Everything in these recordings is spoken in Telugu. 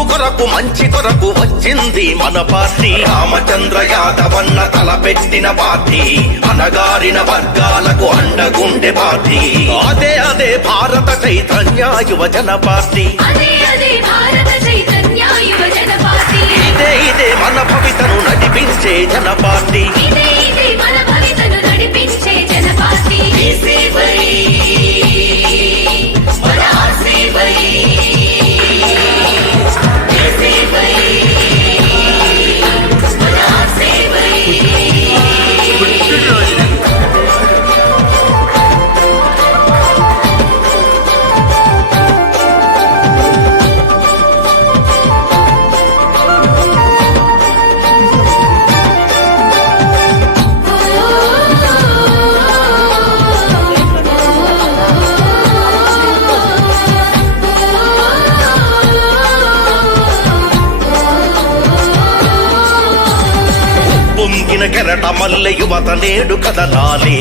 బతుకు కొరకు మంచి కొరకు వచ్చింది మన పార్టీ. రామచంద్ర యాదవన్న తలపెట్టిన పార్టీ. అనగారిన వర్గాలకు అండగుండె పార్టీ. అదే అదే భారత చైతన్య యువజన పార్టీ. అదే అదే భారత చైతన్య యువజన పార్టీ. ఇదే ఇదే మన భవితను నడిపించే జన పార్టీ. పొంగిన కెరట మల్లె యువత నేడు కదలాలి.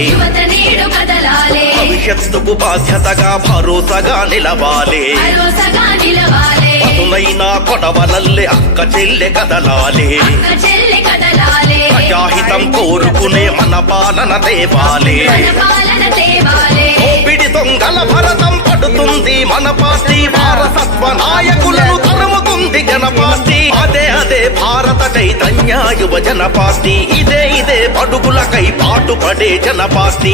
భవిష్యత్తుకు బాధ్యతగా భరోసాగా నిలవాలి. పదునైన కొడవలల్లే అక్క చెల్లె కదలాలి. ప్రజాహితం కోరుకునే మన పాలన పిడి దొంగల భరతం పడుతుంది చైతన్య యువజన పార్టీ ఇదే ఇదే పడుగులకై పాటుపడే జన పార్టీ